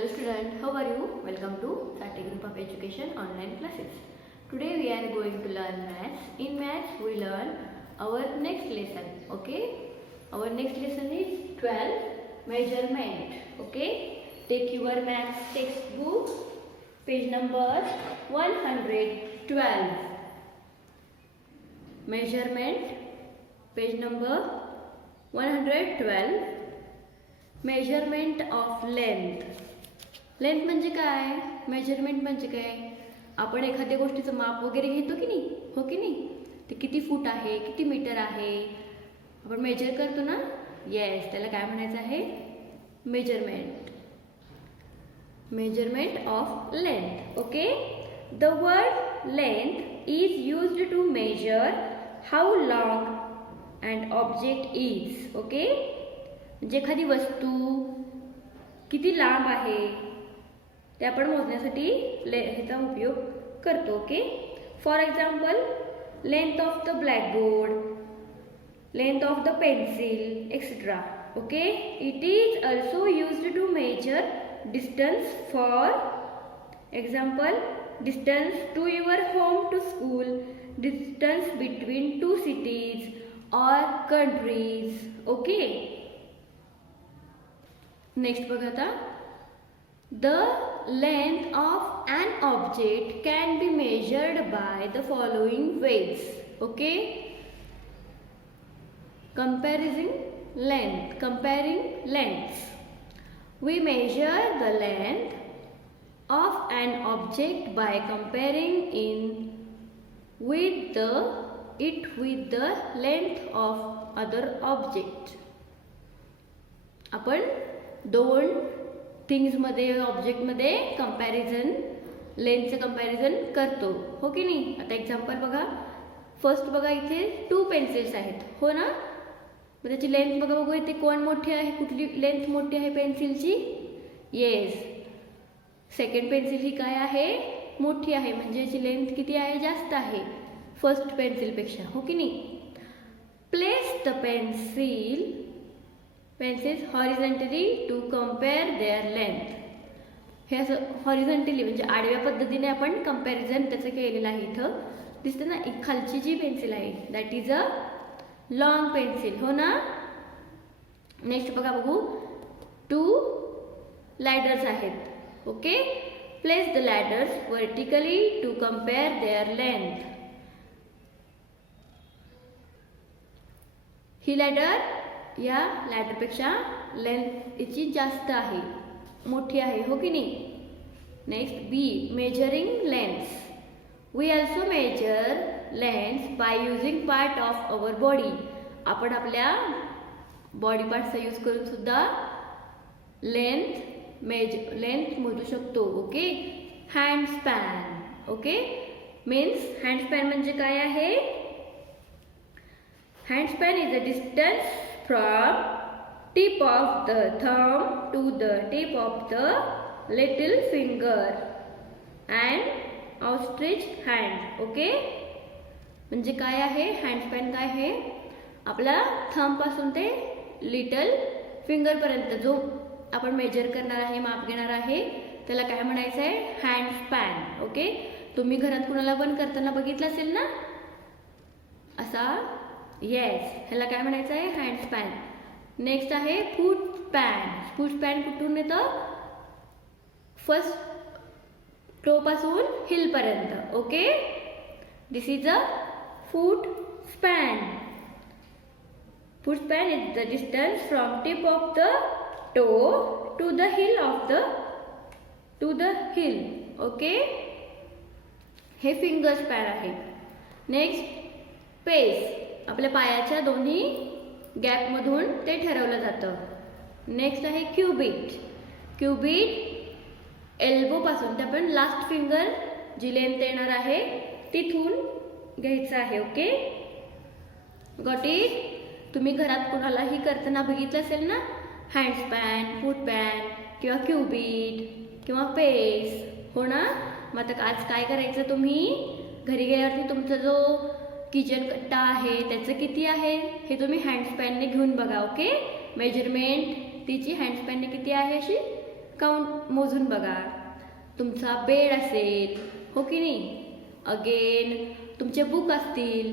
Hello student, how are you? Welcome to Sati Group of Education online classes. Today we are going to learn maths. In maths we learn our next lesson. Okay? Our next lesson is 12 measurement. Okay? Take your maths textbook, page number 112. Measurement, page number 112. Measurement of length. Length म्हणजे काय, measurement म्हणजे काय, आपण एखाद्या गोष्टीचं माप वगैरे घेतो की नाही, हो की नाही, ते किती फूट आहे, किती मीटर आहे, आपण मेजर करतो ना. येस, त्याला काय म्हणायचं आहे, measurement. Measurement of length. Okay. The word length is used to measure how long and object is. Okay. म्हणजे एखादी वस्तू किती लांब आहे ते आपण मोजण्यासाठी ह्याचा उपयोग करतो. Okay. For example, length of the blackboard, length of the pencil etcetera. Okay. It is also used to measure distance. For example, distance to your home to school, distance between two cities और countries. Okay. Next बघा आता. The length of an object can be measured by the following ways. Okay. Comparing length, comparing lengths. We measure the length of an object by comparing it with the length of other object. आपण दोन थिंग्समध्ये, ऑब्जेक्टमध्ये comparison, लेंथचं comparison करतो, हो की नाही. आता example बघा. First बघा, इथे 2 पेन्सिल्स आहेत, हो ना. मग त्याची लेंथ बघा, बघू इथे कोण मोठी आहे, कुठली लेंथ मोठी आहे पेन्सिलची. येस, सेकंड पेन्सिल ही काय आहे, मोठी आहे, म्हणजे याची लेंथ किती आहे, जास्त आहे फर्स्ट पेन्सिलपेक्षा, हो की नाही. Place the pencils horizontally to compare their length. हे असं हॉरिझॉन्टली म्हणजे आडव्या पद्धतीने आपण कंपॅरिझन त्याचं केलेलं आहे. इथं दिसतं ना, खालची जी पेन्सिल आहे that is a long pencil, हो ना. नेक्स्ट बघा, बघू 2 लॅडर्स आहेत. Okay. Place the ladders vertically to compare their length. ही लॅडर या लॅडरपेक्षा लेंथ याची जास्त आहे, मोठी आहे, हो की नाही. Next B, measuring lengths. We also measure lengths by using part of our body. आपण आपल्या बॉडी पार्टचा यूज करून सुद्धा लेंथ मोजू शकतो. Okay. Hand span. Okay. Means hand span म्हणजे काय आहे, hand span is the distance from tip of the thumb to the tip of the little finger and outstretched hand. Okay. म्हणजे काय आहे, हँड स्पॅन काय आहे, आपला थंब पासून ते लिटल फिंगर पर्यंत जो आपण मेजर करणार आहे, माप घेणार आहे, त्याला काय म्हणायचं आहे, हँड स्पॅन. ओके. तुम्ही घरात कुणाला पण करताना बघितलं असेल ना असा. येस, ह्याला काय म्हणायचं आहे, हँड स्पॅन. नेक्स्ट आहे फूट स्पॅन. फूट स्पॅन कुठून येतं, फर्स्ट टो पासून हिल पर्यंत. Okay. This is a foot span. Foot span is the distance from tip of the toe to the heel okay. हे फिंगर स्पॅन आहे. Next pace. आपल्या पायाच्या दोन्ही गॅपमधून ते ठरवलं जातं. नेक्स्ट आहे क्युबिट. क्युबिट एल्बोपासून ते आपण लास्ट फिंगर जी लेंथ येणार आहे तिथून घ्यायचं आहे. ओके. Got it. तुम्ही घरात कोणालाही करताना बघितलं असेल ना, हँड स्पॅन, फूट स्पॅन किंवा क्युबिट किंवा पेस, हो ना. मग आता आज काय करायचं, तुम्ही घरी गेल्यावरती तुमचा जो किचन कट्टा आहे त्याचं किती आहे हे तुम्ही हँड स्पॅनने घेऊन बघा. ओके. मेजरमेंट तिची हँड स्पॅनने किती आहे अशी काउंट मोजून बघा. तुमचा बेड असेल, हो की नाही, अगेन तुमचे बुक असतील,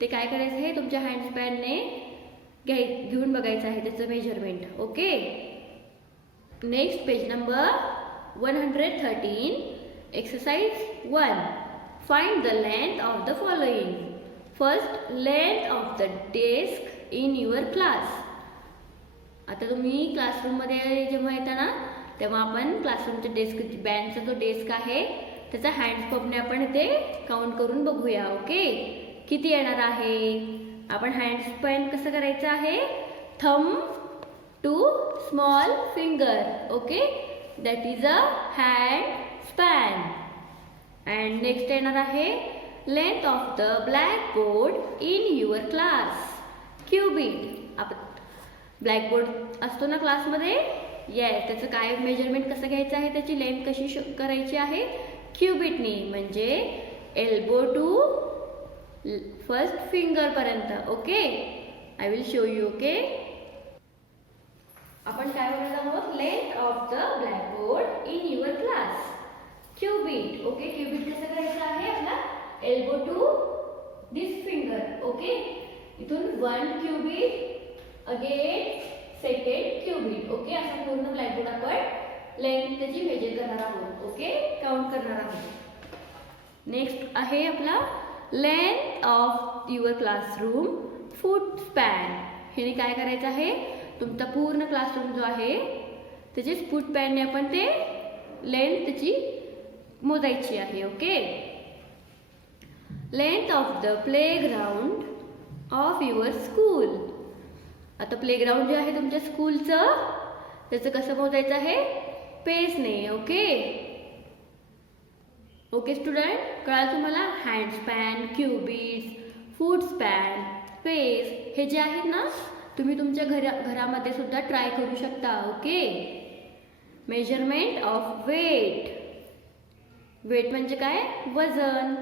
ते काय करायचं आहे, तुमच्या हँडस्पॅनने घेऊन बघायचं आहे त्याचं measurement. Okay. Next page number 113. Exercise 1. Find the length of the following. First, length of the desk in your class. आता तुम्ही क्लासरूममध्ये जेव्हा येता ना, तेव्हा आपण क्लासरूमच्या डेस्क, बँकचा जो डेस्क आहे त्याचा हँडपंपने आपण इथे काउंट करून बघूया. ओके. किती येणार आहे. आपण हँडस्पॅन कसं करायचं आहे, thumb to small finger. Okay. That is a hand span. And next येणार आहे length of the blackboard in your class. Cubit. आपण ब्लॅकबोर्ड असतो ना क्लासमध्ये, येस, त्याचं काय मेजरमेंट कसं घ्यायचं आहे, त्याची लेंथ कशी करायची आहे, क्युबिटनी, म्हणजे एल्बो टू फर्स्ट फिंगर पर्यंत. Okay. I will show you. Okay. आपण काय बोलत आहोत, length of the blackboard in your class. Cubit. Okay. Cubit कसं करायचं आहे, आपला elbow to this finger. Okay. इथून 1 cubit, again second cubit. Okay. असं पूर्ण ब्लॅकबोर्ड आपण लेंथ त्याची मेजर करणार आहोत. ओके. काउंट करणार आहोत. नेक्स्ट आहे आपला length of your classroom foot span. ह्याने काय करायचं आहे, तुमचा पूर्ण क्लासरूम जो आहे त्याची फूट स्पॅनने आपण ते लेंथ त्याची मोजायची आहे. Okay. Length of the playground of your school. आता प्लेग्राऊंड जे आहे तुमच्या स्कूलचं, त्याचं कसं मोजायचं आहे, पेसने. ओके. ओके स्टुडंट, कळालं तुम्हाला. हँडस्पॅन, क्युबिट्स, फूट स्पॅन, पेस हे जे आहेत ना, तुम्ही तुमच्या घरामध्ये सुद्धा ट्राय करू शकता. Okay. Measurement of weight. Weight म्हणजे काय, वजन.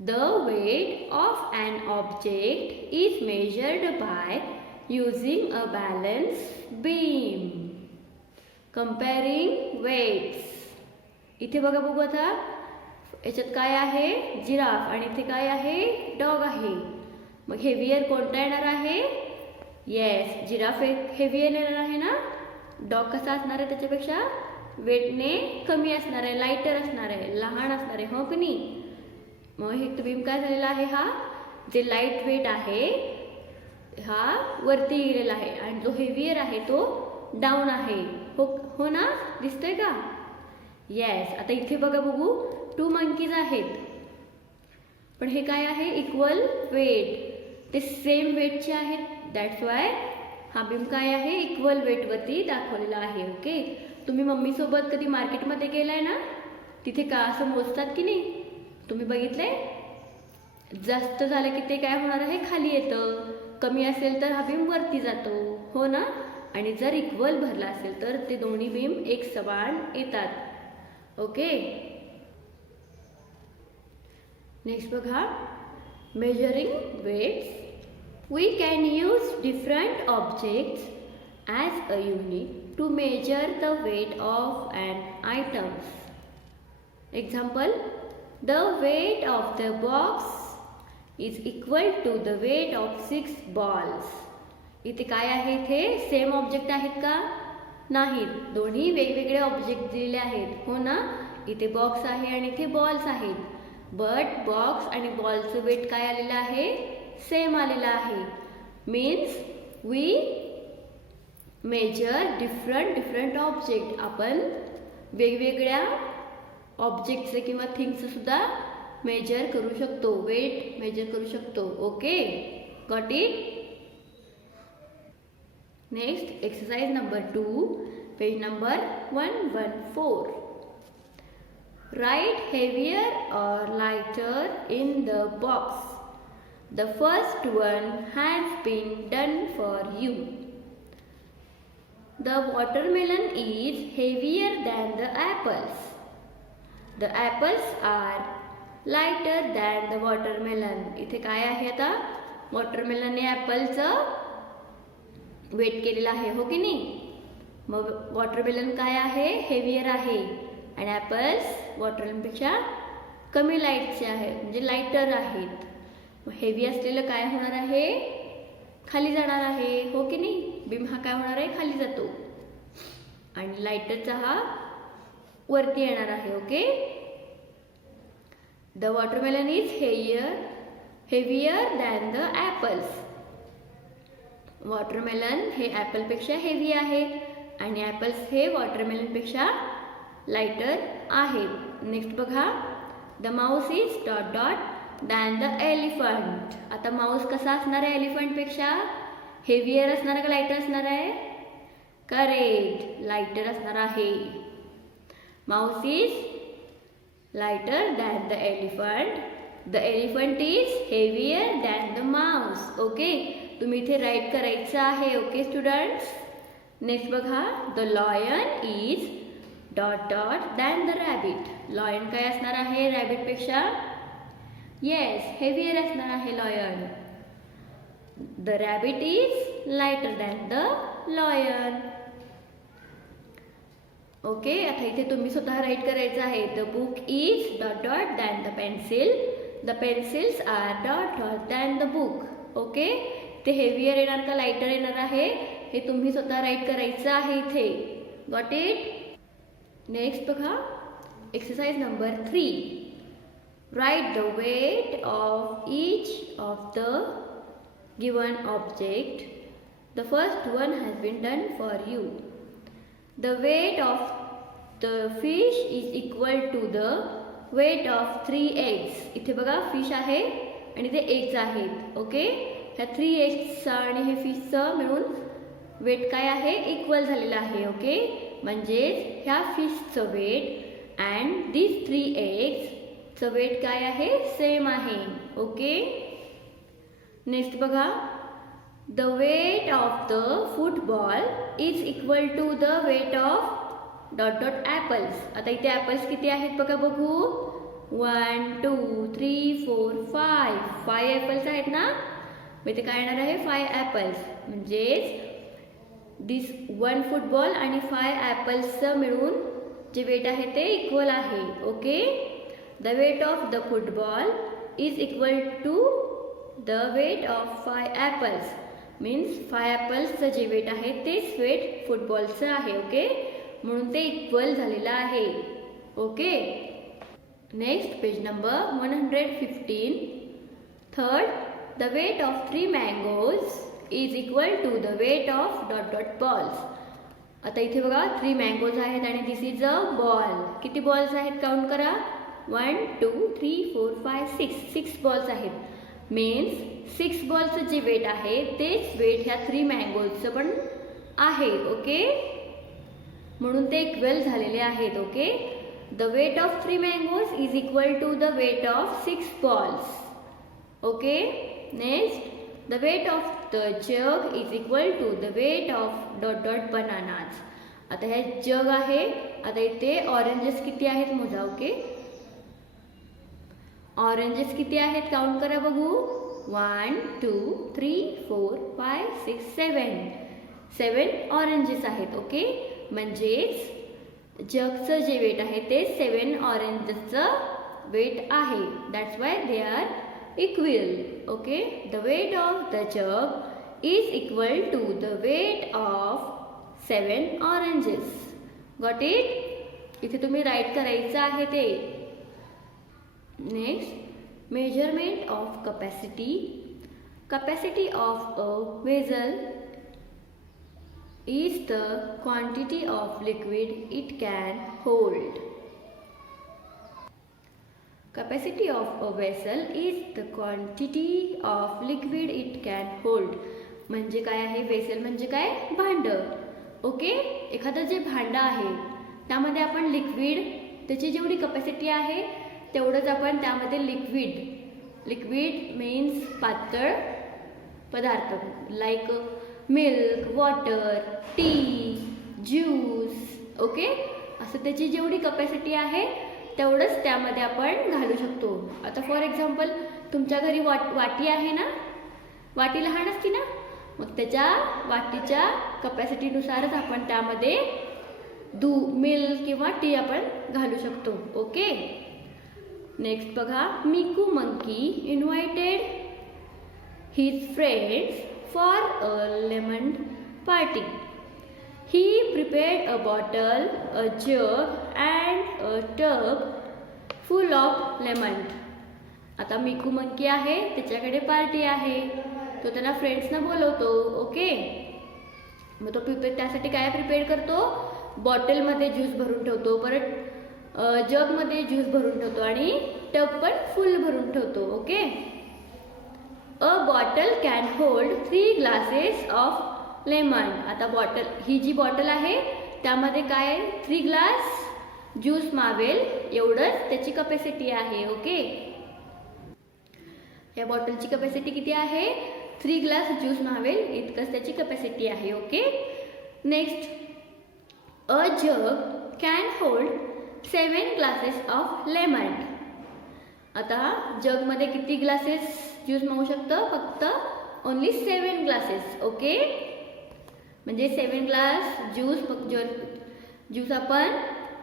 The weight of an object is measured by using a balance beam. Comparing weights. इथे बघा, बघू आता याच्यात काय आहे, जिराफ, आणि इथे काय आहे, डॉग आहे. मग हेवियर कोणता येणार आहे, येस, जिराफ हेवियर येणार आहे ना. डॉग कसा असणार आहे, त्याच्यापेक्षा वेटने कमी असणार आहे, लाइटर असणार आहे, लहान असणार आहे, हो की नाही. मग हे बीम काय झालेला आहे, हा जे लाईट वेट आहे हा वरती गेलेला आहे, आणि जो हेवियर आहे तो डाऊन आहे. हो ना, दिसतोय का, येस. आता इथे बघा, बघू 2 मंकीज आहेत, पण हे काय आहे, इक्वल वेट, ते सेम वेटचे आहेत. दॅट्स वाय हा बीम काय आहे, इक्वल वेटवरती दाखवलेला आहे. ओके. तुम्ही मम्मी सोबत कधी मार्केटमध्ये गेलाय ना, तिथे का असं मोजतात की नाही, तुम्ही बघितलंय. जास्त झालं की ते काय होणार आहे, खाली येतं. कमी असेल तर हा बीम वरती जातो, हो ना. आणि जर इक्वल भरला असेल तर ते दोन्ही बीम एक समान येतात. ओके. नेक्स्ट बघा, measuring weights. We can use different objects as a unit to measure the weight of an items. Example, the weight of the box is equal to the weight of 6 balls. इथे काय आहे, इथे same object आहेत का, नाहीत, दोन्ही वेगवेगळे object दिलेले आहेत, हो ना. इथे बॉक्स आहे आणि इथे बॉल्स आहेत, बट बॉक्स आणि बॉलचं वेट काय आलेलं आहे, सेम आलेलं आहे. Means we measure different object. आपण वेगवेगळ्या ऑब्जेक्टचे किंवा थिंग्सचं सुद्धा मेजर करू शकतो, वेट मेजर करू शकतो. Okay. Got it. Next exercise number 2, page number 114. Write heavier और lighter in the box. The first one has been done for you. The watermelon is heavier than the apples. The apples are lighter than the watermelon. इथे काय आहे, आता वॉटरमेलनने ॲपलचं weight केलेलं आहे, हो की नाही. मग वॉटरमेलन काय आहे, हेवियर आहे. आणि ॲपल्स वॉटरमेलनपेक्षा कमी लाईटचे आहे, म्हणजे लाईटर आहेत. मग हेवी असलेलं काय होणार आहे, खाली जाणार आहे, हो की नाही. बीम हा काय होणार आहे, खाली जातो. आणि लाईटरचा हा वरती येणार आहे. Okay. The watermelon is heavier than the apples. Watermelon हे ॲपलपेक्षा हेवी आहे आणि ॲपल्स हे वॉटरमेलनपेक्षा लाईटर आहेत. नेक्स्ट बघा, the Mouse is dot dot than the elephant. आता माऊस कसा असणार आहे एलिफंटपेक्षा, हेवियर असणार का लाईटर असणार आहे, करेक्ट, लाईटर असणार आहे. Mouse is lighter than the elephant. The elephant is heavier than the Mouse. Okay, तुम्ही इथे राईट करायचं आहे. Okay students. नेक्स्ट बघा, the lion is dot dot than the rabbit. Lion काय असणार आहे रॅबिटपेक्षा, येस, हेवियर असणार आहे lion. The rabbit is lighter than the lion. Okay, आता इथे तुम्ही स्वतः राईट करायचं आहे. The book is dot dot than the pencil. The pencils R dot dot than the book. Okay, ते हेवियर येणार का लाईटर येणार आहे हे तुम्ही स्वतः राईट करायचं आहे इथे. Got it. नेक्स्ट बघा, exercise number 3. Write the weight of each of the given object. The first one has been done for you. The weight of the fish is equal to the weight of 3 eggs. इथे बघा fish आहे आणि ते eggs आहेत. Okay, ह्या 3 एग्सचं आणि हे फिशचं मिळून वेट काय आहे, इक्वल झालेलं आहे. ओके, म्हणजेच ह्या फिशचं वेट अँड दिस 3 एग्सचं वेट काय आहे, सेम आहे. ओके. नेक्स्ट बघा, the weight of the football is equal to the weight of dot dot apples. आता इथे ॲपल्स किती आहेत बघा, बघू. 1 2 3 4 5 ॲपल्स आहेत ना. मग इथे काय येणार आहे, 5 ॲपल्स. म्हणजेच दिस 1 फुटबॉल आणि 5 ॲपल्सचं मिळून जे वेट आहे ते इक्वल आहे. Okay, the weight of the football is equal to the weight of 5 apples. Means 5 ॲपल्सचं जे वेट आहे तेच वेट फुटबॉलचं आहे. ओके, म्हणून ते इक्वल झालेलं आहे. Okay. Next page number 115. Third, the weight of 3 mangoes is equal to the weight of dot dot balls. आता इथे बघा 3 मँगोज आहेत आणि दिस इज अ बॉल. किती बॉल्स आहेत काउंट करा. 1 2 3 4 5 6 बॉल्स आहेत. मीन्स 6 बॉलचं जे वेट आहे तेच वेट ह्या 3 मँगोजचं पण आहे. ओके, म्हणून ते इक्वल झालेले आहेत. Okay, the weight of 3 mangoes is equal to the weight of 6 balls. Okay. Next, the weight of the jug is equal to the weight of dot dot bananas. आता हे जग आहे. आता इथे ऑरेंजेस किती आहेत मोजा. ओके, ऑरेंजेस किती आहेत काउंट करा बघू. 1 2 3 4 5 6 7 ऑरेंजेस आहेत. ओके, म्हणजेच जगचं जे वेट आहे ते 7 ऑरेंजेसचं वेट आहे. That's why they are equal. Okay, the weight of the jug is equal to the weight of 7 oranges. Got it. इथे तुम्ही राईट करायचं आहे ते. Next, measurement of capacity. Capacity of a vessel is the quantity of liquid it can hold. Capacity of a vessel is the quantity of liquid it can hold. म्हणजे काय आहे, vessel म्हणजे काय, भांड. ओके, एखादं जे भांड आहे त्यामध्ये आपण लिक्विड, त्याची जेवढी कपॅसिटी आहे तेवढंच आपण त्यामध्ये लिक्विड मीन्स पातळ पदार्थ like milk, water, T, juice. Okay, असं त्याची जेवढी कपॅसिटी आहे तेवढंच त्यामध्ये आपण घालू शकतो. आता फॉर एक्झाम्पल तुमच्या घरी वाटी आहे ना, वाटी लहान असती ना, मग त्याच्या वाटीच्या कपॅसिटीनुसारच आपण त्यामध्ये मिल्क किंवा टी आपण घालू शकतो. ओके. नेक्स्ट बघा, Miku monkey invited his friends for a lemon party. He prepared a bottle, a jug and a tub full of lemon. आता मिकू मंकी आहे, त्याच्याकडे पार्टी आहे, तो त्याला फ्रेंड्सना बोलवतो. ओके. मग तो त्यासाठी काय प्रिपेअर करतो, बॉटलमध्ये ज्यूस भरून ठेवतो, परत जगमध्ये ज्यूस भरून ठेवतो आणि टब पण फुल भरून ठेवतो. Okay. A bottle can hold 3 glasses of lemon. आता ही जी बॉटल आहे त्यामध्ये काय 3 ग्लास ज्यूस मावेल एवढंच त्याची कपॅसिटी आहे. ओके. या बॉटलची कपॅसिटी किती आहे, 3 ग्लास ज्यूस मावेल इतकंच त्याची कपॅसिटी आहे. ओके. नेक्स्ट, अ जग can hold 7 glasses of lemon. आता जगमध्ये किती ग्लासेस ज्यूस मावू शकतं, फक्त ओनली 7 ग्लासेस. ओके. म्हणजे 7 ग्लास ज्यूस आपण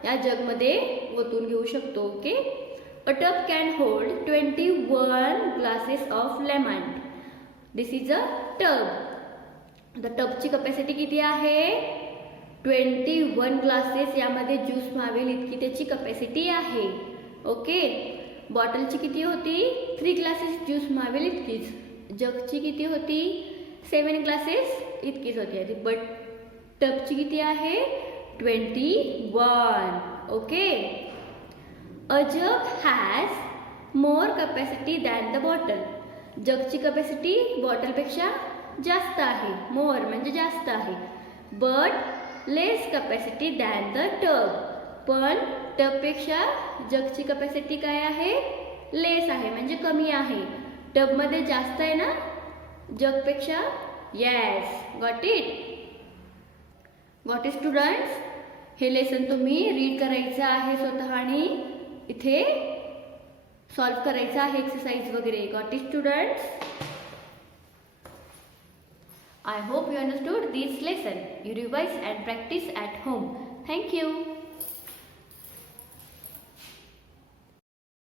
या जगमध्ये ओतून घेऊ शकतो. Okay. A tub can hold 21 glasses of lemon. This is a tub. आता टबची कपॅसिटी किती आहे, 21 ग्लासेस यामध्ये ज्यूस मावेल इतकी त्याची कपॅसिटी आहे. ओके. बॉटलची किती होती, 3 ग्लासेस ज्यूस मावेल इतकीच. जगची किती होती, 7 ग्लासेस इतकीच होती. बट टबची किती आहे, 21. Okay. A jug has more capacity than the bottle. जगची कपॅसिटी बॉटलपेक्षा जास्त आहे, मोर म्हणजे जास्त आहे. But less capacity than the tub. पण टबपेक्षा जगची कपॅसिटी काय आहे, लेस आहे म्हणजे कमी आहे. टबमध्ये जास्त आहे ना जगपेक्षा. Yes, got it. Got it students. हे लेसन तुम्ही रीड करायचं आहे स्वतः आणि इथे सॉल्व करायचं आहे एक्सरसाइज वगैरे. Got it students. I hope you understood this lesson. You revise and practice at home. Thank you.